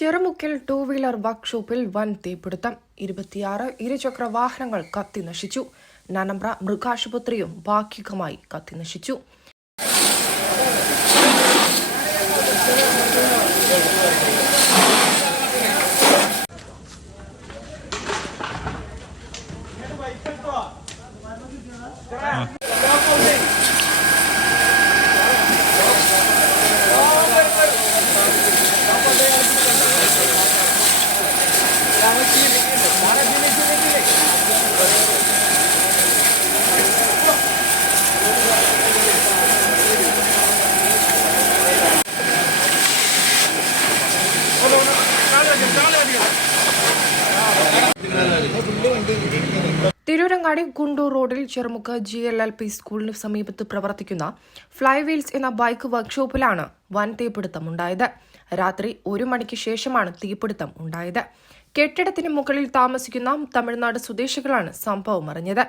ചെറുമുക്കിൽ two wheeler വർക്ക്ഷോപ്പിൽ വൻ തീപിടുത്തം. ഇരുപത്തിയാറ് ഇരുചക്ര വാഹനങ്ങൾ കത്തിനശിച്ചു നനമ്പ്ര മൃഗാശുപത്രിയും ഭാഗികമായി കത്തിനശിച്ചു തിരൂരങ്ങാടി ഗുണ്ടൂർ റോഡിൽ Cherumukha G L L P സ്കൂളിന് സമീപത്ത് പ്രവർത്തിക്കുന്ന ഫ്ലൈ വീൽസ് എന്ന ബൈക്ക് വർക്ക്ഷോപ്പിലാണ് വൻ തീപിടുത്തമുണ്ടായത് രാത്രി ഒരു മണിക്ക് ശേഷമാണ് തീപിടുത്തം ഉണ്ടായത്. കെട്ടിടത്തിന് മുകളിൽ താമസിക്കുന്ന തമിഴ്നാട് സ്വദേശികളാണ് സംഭവം അറിഞ്ഞത്.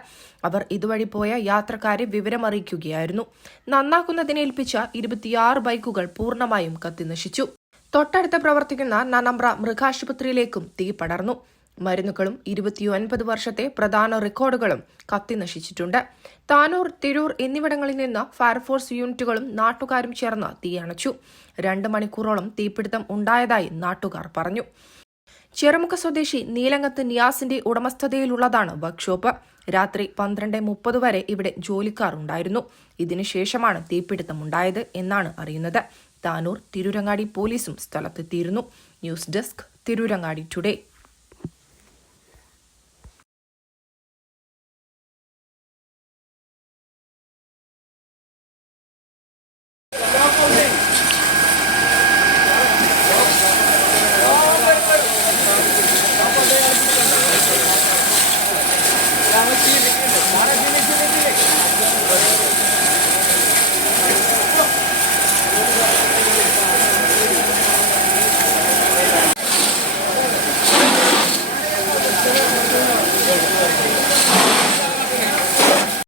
അവർ ഇതുവഴി പോയ യാത്രക്കാരെ വിവരമറിയിക്കുകയായിരുന്നു. നന്നാക്കുന്നതിനേൽപ്പിച്ച ഇരുപത്തിയാറ് ബൈക്കുകൾ പൂർണമായും കത്തിനശിച്ചു. തൊട്ടടുത്ത് പ്രവർത്തിക്കുന്ന നനമ്പ്ര മൃഗാശുപത്രിയിലേക്കും തീ പടർന്നു. മരുന്നുകളും ഇരുപത്തിയൊൻപത് വർഷത്തെ പ്രധാന റെക്കോർഡുകളും കത്തി നശിച്ചിട്ടുണ്ട്. താനൂർ തിരൂർ എന്നിവിടങ്ങളിൽ നിന്ന് ഫയർഫോഴ്സ് യൂണിറ്റുകളും നാട്ടുകാരും ചേർന്ന് തീയണച്ചു രണ്ട് മണിക്കൂറോളം തീപിടുത്തം ഉണ്ടായതായി നാട്ടുകാർ പറഞ്ഞു. ചെറുമുഖ സ്വദേശി നീലങ്ങത്ത് നിയാസിന്റെ ഉടമസ്ഥതയിലുള്ളതാണ് വർക്ക്ഷോപ്പ്. രാത്രി പന്ത്രണ്ട് മുപ്പത് വരെ ഇവിടെ ജോലിക്കാർ ഉണ്ടായിരുന്നു. ഇതിനുശേഷമാണ് തീപിടുത്തമുണ്ടായത് എന്നാണ് അറിയുന്നത്. താനൂർ തിരൂരങ്ങാടി പോലീസും സ്ഥലത്തെത്തിയിരുന്നു. News desk Tirurangadi today.